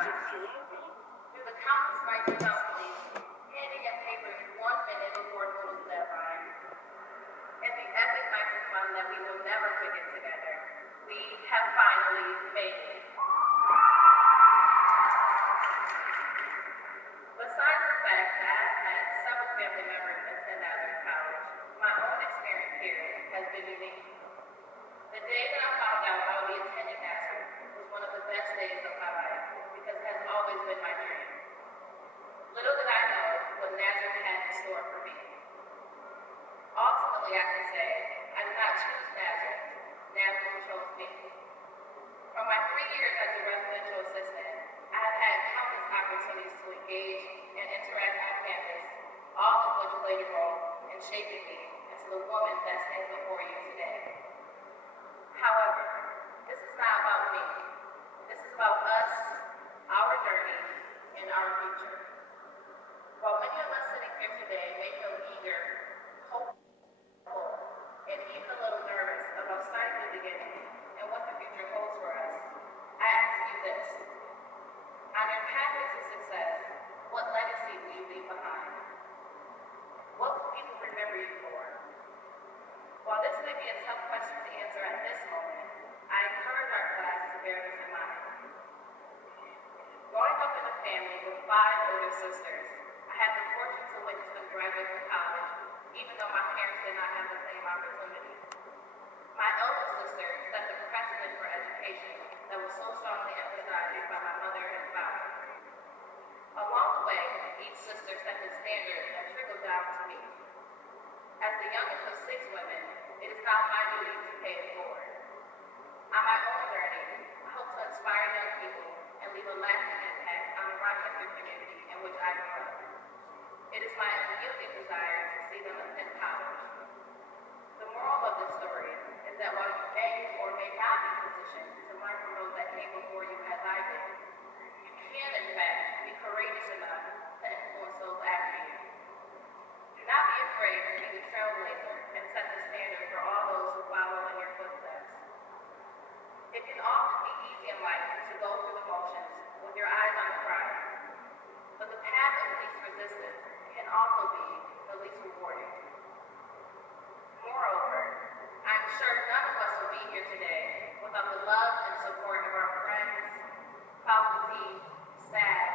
Through the countless nights without sleep, handing in papers 1 minute before Moodle's deadline, and the epic nights of fun that we will never forget together, we have finally made it. Besides the fact that I've had several family members attend Nazareth College, my own experience here has been unique. The day that I found out I would be attending Nazareth was one of the best days of my life because it has always been my dream. Little did I know what Nazareth had in store for me. Ultimately, I can say I did not choose Nazareth. Nazareth chose me. For my 3 years as a residential assistant, I have had countless opportunities to engage and interact on campus, all of which played a role in shaping me into the woman that stands before you today. However, this is not about me. This is about us, our journey, and our future. While many of us sitting here today may feel eager, hopeful, and even a little nervous about starting the beginning and what the future holds for us, I ask you this. On your pathway to success, what legacy will you leave behind? What will people remember you for? While this may be a tough question to answer at this moment, I encourage our class to bear this in mind. Growing up in a family with 5 older sisters, I had the fortune to witness them graduate from college, even though my parents did not have the same opportunity. My elder sister set the precedent for education that was so strongly emphasized by my mother and father. Along the way, each sister set the standard that trickled down to me. As the youngest of 6 women, it is now my duty to pay it forward. On my own journey, I hope to inspire young people and leave a lasting impact on the Rochester community in which I grew up. It is my immediate desire to see them attend college. The moral of this story is that while you may or may not be positioned to learn from those that came before you as I did, you can in fact be courageous enough to influence those after you. Do not be afraid to be the trailblazer and set the standard for all those who follow in your footsteps. It can often be easy in life to go through the motions with your eyes on the prize, but the path of least resistance can also be the least rewarding. Moreover, I'm sure none of us would be here today without the love and support of our friends, faculty, staff,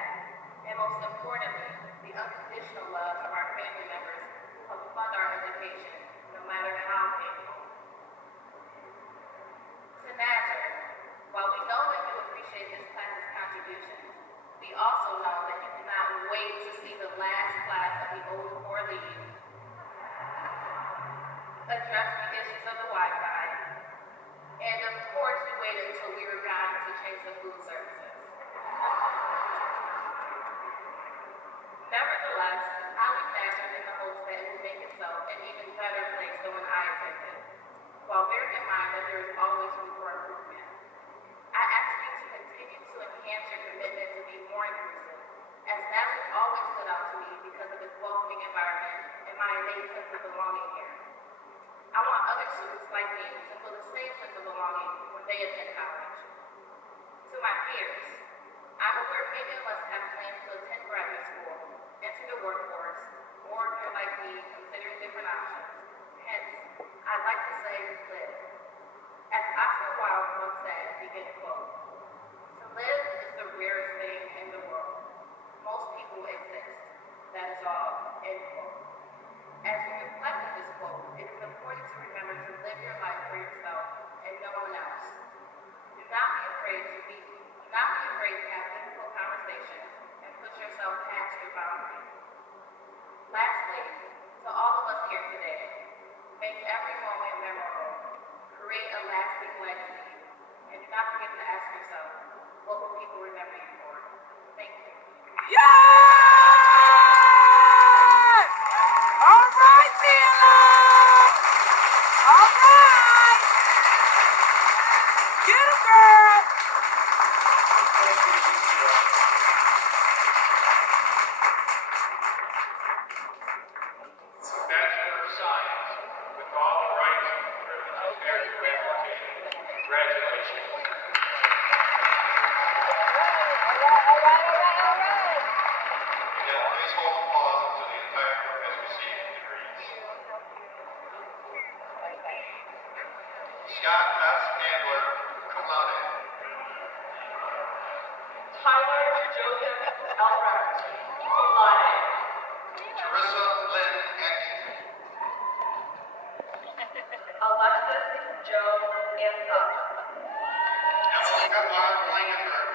and most importantly, the unconditional love of our family members who help fund our education, no matter how painful. To Nazareth, while we know that you appreciate this class's contributions, we also know that you cannot wait to see the last class of the old core leave, address the issues of the Wi-Fi, and of course we waited until we were gone to change the food services. Nevertheless, I leave Nazareth in the hopes that it will make itself an even better place than when I attended, while bearing in mind that there is always room for improvement. I ask you to continue to enhance your commitment to be more inclusive, as Nazareth always stood out to me because of its welcoming environment and my innate sense of belonging here. I want other students like me to feel the same sense of belonging when they attend college. To my peers, I'm aware many of us have plans to attend graduate school, enter the workforce, or if you're like me, considering different options. Hence, I'd like to say live. As Oscar Wilde once said, begin quote, "To live is the rarest thing in the world. Most people exist. That is all," end quote. As we reflect on this quote, it is important to remember to live your life for yourself and no one else. Do not be afraid to have difficult conversations and push yourself past your boundaries. Lastly, to all of us here today, make every moment memorable, create a lasting legacy, and do not forget to ask yourself, what will people remember you for? Thank you. Yes! All right, Taylor! All right! Get him, girl! Bachelor of Science, with all the rights and privileges thereto application. Congratulations. Tyler Joseph Albrecht, cum laude. Teresa Lynn Anke. Alexis Joe Ansa. Emily Blankenberg,